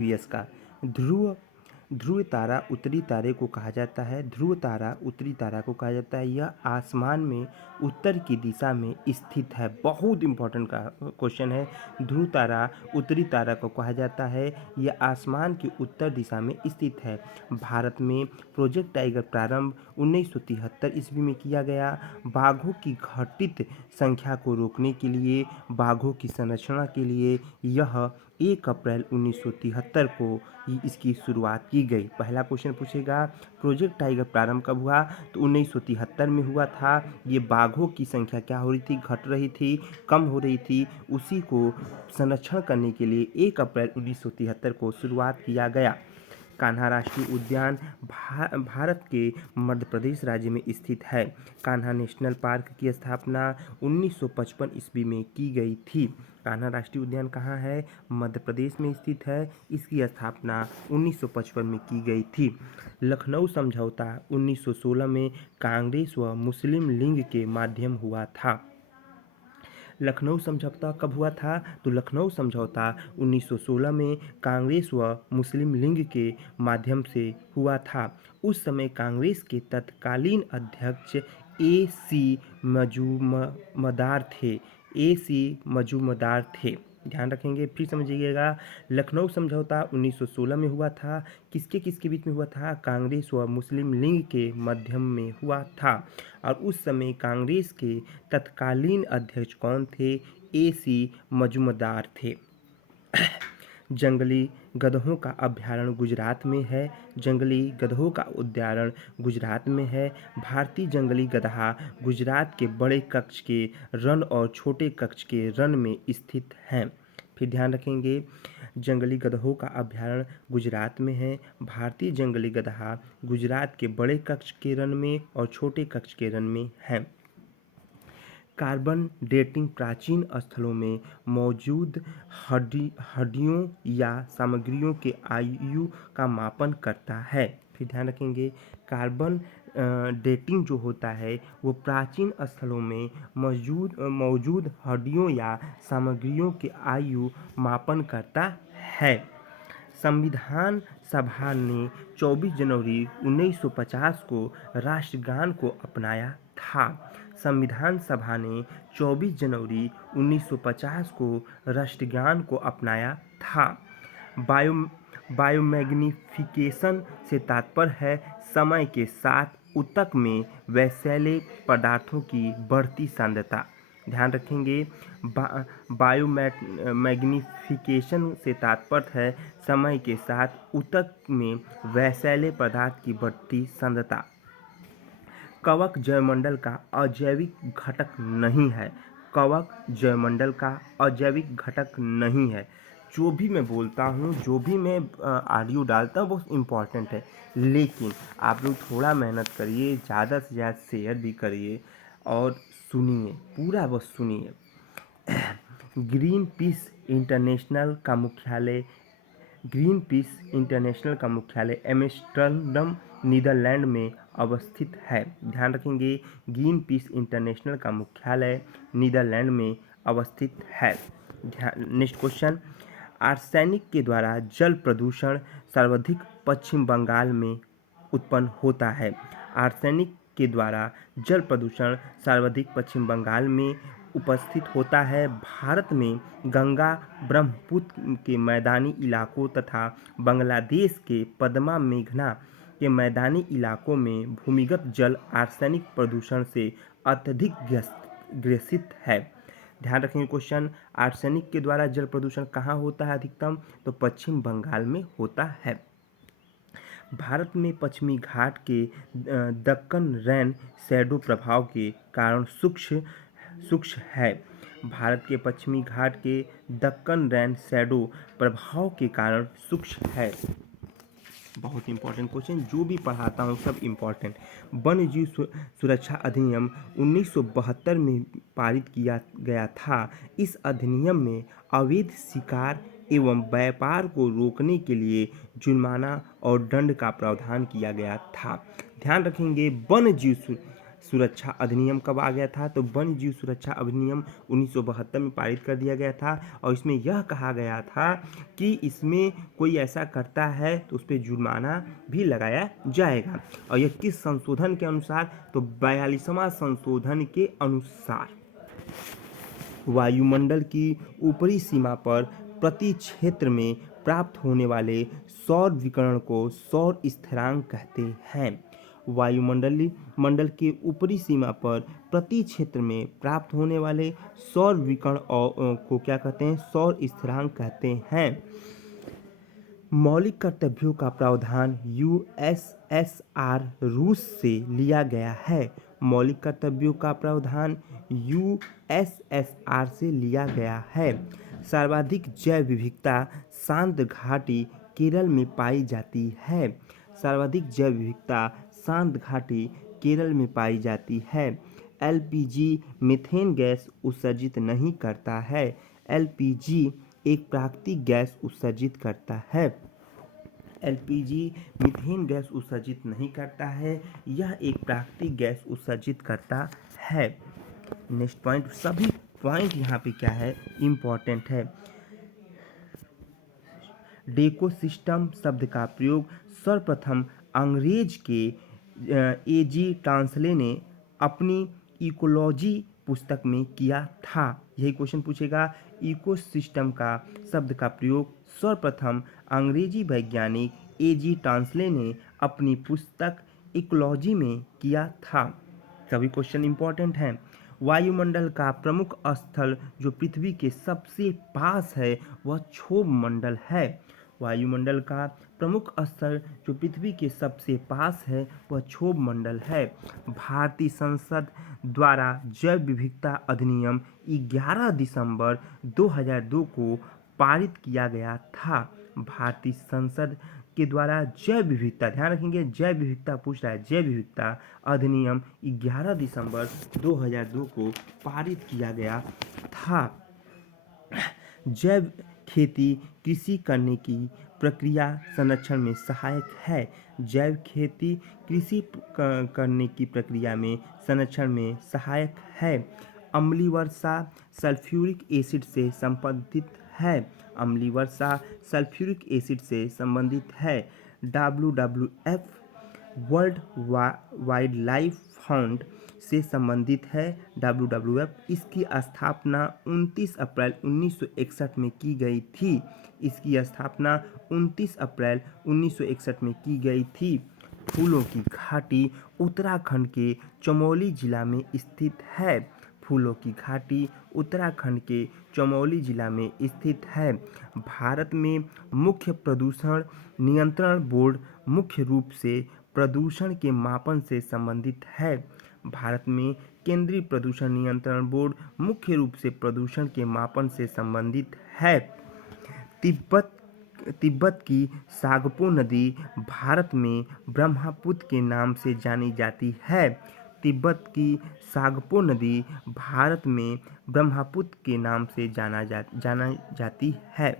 Previous का। ध्रुव ध्रुव तारा उत्तरी तारे को कहा जाता है। ध्रुव तारा उत्तरी तारा को कहा जाता है। यह आसमान में उत्तर की दिशा में स्थित है। बहुत इंपॉर्टेंट का क्वेश्चन है। ध्रुव तारा उत्तरी तारा को कहा जाता है। यह आसमान की उत्तर दिशा में स्थित है। भारत में प्रोजेक्ट टाइगर प्रारंभ 1973 ईस्वी में किया गया। बाघों की घटित संख्या को रोकने के लिए, बाघों की संरक्षण के लिए यह 1 अप्रैल 1973 को इसकी शुरुआत की गई। पहला क्वेश्चन पूछेगा प्रोजेक्ट टाइगर प्रारंभ कब हुआ, तो 1973 में हुआ था। ये बाघों की संख्या क्या हो रही थी, घट रही थी, कम हो रही थी, उसी को संरक्षण करने के लिए 1 अप्रैल 1973 को शुरुआत किया गया। कान्हा राष्ट्रीय उद्यान भारत के मध्य प्रदेश राज्य में स्थित है। कान्हा नेशनल पार्क की स्थापना 1955 ईस्वी में की गई थी। कान्हा राष्ट्रीय उद्यान कहाँ है, मध्य प्रदेश में स्थित है। इसकी स्थापना 1955 में की गई थी। लखनऊ समझौता 1916 में कांग्रेस व मुस्लिम लीग के माध्यम हुआ था। लखनऊ समझौता कब हुआ था, तो लखनऊ समझौता 1916 में कांग्रेस व मुस्लिम लीग के माध्यम से हुआ था। उस समय कांग्रेस के तत्कालीन अध्यक्ष ए.सी. मजूमदार थे। ध्यान रखेंगे, फिर समझिएगा। लखनऊ समझौता 1916 में हुआ था। किसके किसके बीच में हुआ था, कांग्रेस व मुस्लिम लीग के मध्यम में हुआ था। और उस समय कांग्रेस के तत्कालीन अध्यक्ष कौन थे, ए.सी. मजूमदार थे। जंगली गधों का अभ्यारण्य गुजरात में है। जंगली गधों का उद्यान गुजरात में है। भारतीय जंगली गधा गुजरात के बड़े कच्छ के रण और छोटे कच्छ के रण में स्थित हैं। फिर ध्यान रखेंगे, जंगली गधों का अभ्यारण्य गुजरात में है। भारतीय जंगली गधा गुजरात के बड़े कच्छ के रण में और छोटे कच्छ के रण में है। कार्बन डेटिंग प्राचीन स्थलों में मौजूद हड्डियों या सामग्रियों के आयु का मापन करता है। फिर ध्यान रखेंगे, कार्बन डेटिंग जो होता है वो प्राचीन स्थलों में मौजूद हड्डियों या सामग्रियों के आयु मापन करता है। संविधान सभा ने 24 जनवरी 1950 को राष्ट्रगान को अपनाया था। संविधान सभा ने 24 जनवरी 1950 को राष्ट्रगान को अपनाया था। बायोमैग्निफिकेशन से तात्पर्य है समय के साथ ऊतक में वैश्येय पदार्थों की बढ़ती सांद्रता। ध्यान रखेंगे, बायोमैग्निफिकेशन से तात्पर्य है समय के साथ ऊतक में वैश्येय पदार्थ की बढ़ती सांद्रता। कवक जैवमंडल का अजैविक घटक नहीं है। कवक जैवमंडल का अजैविक घटक नहीं है। जो भी मैं बोलता हूँ, जो भी मैं ऑडियो डालता हूँ बहुत इम्पॉर्टेंट है, लेकिन आप लोग थोड़ा मेहनत करिए, ज़्यादा से ज़्यादा शेयर भी करिए और सुनिए, पूरा बस सुनिए। ग्रीन पीस इंटरनेशनल का मुख्यालय एम्स्टर्डम नीदरलैंड में अवस्थित है। ध्यान रखेंगे, ग्रीन पीस इंटरनेशनल का मुख्यालय नीदरलैंड में अवस्थित है। नेक्स्ट क्वेश्चन, आर्सेनिक के द्वारा जल प्रदूषण सर्वाधिक पश्चिम बंगाल में उत्पन्न होता है। आर्सेनिक के द्वारा जल प्रदूषण सर्वाधिक पश्चिम बंगाल में उपस्थित होता है। भारत में गंगा ब्रह्मपुत्र के मैदानी इलाकों तथा बांग्लादेश के पद्मा मेघना के मैदानी इलाकों में भूमिगत जल आर्सेनिक प्रदूषण से अत्यधिक ग्रसित है। ध्यान रखेंगे क्वेश्चन, आर्सेनिक के द्वारा जल प्रदूषण कहाँ होता है अधिकतम, तो पश्चिम बंगाल में होता है। भारत में पश्चिमी घाट के दक्कन रैन शैडो प्रभाव के कारण शुष्क है। भारत के पश्चिमी घाट के दक्कन रैन शैडो प्रभाव के कारण शुष्क है। बहुत इंपॉर्टेंट क्वेश्चन, जो भी पढ़ाता हूँ सब इंपॉर्टेंट। वन्य जीव सुरक्षा अधिनियम 1972 में पारित किया गया था। इस अधिनियम में अवैध शिकार एवं व्यापार को रोकने के लिए जुर्माना और दंड का प्रावधान किया गया था। ध्यान रखेंगे, वन्य जीव सुरक्षा अधिनियम कब आ गया था? तो वन्य जीव सुरक्षा अधिनियम 1972 में पारित कर दिया गया था और इसमें यह कहा गया था कि इसमें कोई ऐसा करता है तो उस पर जुर्माना भी लगाया जाएगा। और यह किस संशोधन के अनुसार? तो 42वां संशोधन के अनुसार वायुमंडल की ऊपरी सीमा पर प्रति क्षेत्र में प्राप्त होने वाले सौर विकिरण को सौर स्थिरांक कहते हैं। मंडल के ऊपरी सीमा पर प्रति क्षेत्र में प्राप्त होने वाले सौर विकिरण को क्या कहते हैं? सौर स्थिरांक कहते हैं। मौलिक कर्तव्यों का प्रावधान यूएसएसआर रूस से लिया गया है। मौलिक कर्तव्यों का प्रावधान यूएसएसआर से लिया गया है। सर्वाधिक जैव विविधता शांत घाटी केरल में पाई जाती है। सर्वाधिक जैव विविधता शांत घाटी केरल में पाई जाती है। एलपीजी मीथेन गैस उत्सर्जित नहीं करता है। एलपीजी एक प्राकृतिक गैस उत्सर्जित करता है। एलपीजी मीथेन गैस उत्सर्जित नहीं करता है, यह एक प्राकृतिक गैस उत्सर्जित करता है। नेक्स्ट पॉइंट, सभी पॉइंट यहाँ पे क्या है? इम्पॉर्टेंट है। डेकोसिस्टम शब्द का प्रयोग सर्वप्रथम अंग्रेज के एजी टांसले ने अपनी इकोलॉजी पुस्तक में किया था। यही क्वेश्चन पूछेगा। इकोसिस्टम का शब्द का प्रयोग सर्वप्रथम अंग्रेजी वैज्ञानिक एजी टांसले ने अपनी पुस्तक इकोलॉजी में किया था। सभी क्वेश्चन इंपॉर्टेंट हैं। वायुमंडल का प्रमुख स्थल जो पृथ्वी के सबसे पास है वह क्षोभ मंडल है। वायुमंडल का प्रमुख स्थल जो पृथ्वी के सबसे पास है वह क्षोभ मंडल है। भारतीय संसद द्वारा जैव विविधता अधिनियम 11 दिसंबर 2002 को पारित किया गया था। भारतीय संसद के द्वारा जैव विविधता, ध्यान रखेंगे जैव विविधता पूछ रहा है, जैव विविधता अधिनियम 11 दिसंबर 2002 को पारित किया गया था। जैव खेती कृषि करने की प्रक्रिया संरक्षण में सहायक है। जैव खेती कृषि करने की प्रक्रिया में संरक्षण में सहायक है। अम्लीय वर्षा सल्फ्यूरिक एसिड से संबंधित है। अम्लीय वर्षा सल्फ्यूरिक एसिड से संबंधित है। WWF world wild life fund से संबंधित है। WWF इसकी स्थापना 29 अप्रैल 1961 में की गई थी। इसकी स्थापना 29 अप्रैल 1961 में की गई थी। फूलों की घाटी उत्तराखंड के चमोली जिला में स्थित है। फूलों की घाटी उत्तराखंड के चमोली जिला में स्थित है। भारत में मुख्य प्रदूषण नियंत्रण बोर्ड मुख्य रूप से प्रदूषण के मापन से संबंधित है। भारत में केंद्रीय प्रदूषण नियंत्रण बोर्ड मुख्य रूप से प्रदूषण के मापन से संबंधित है। तिब्बत की सागपो नदी भारत में ब्रह्मपुत्र के नाम से जानी जाती है। तिब्बत की सागपो नदी भारत में ब्रह्मपुत्र के नाम से जाना जाती है।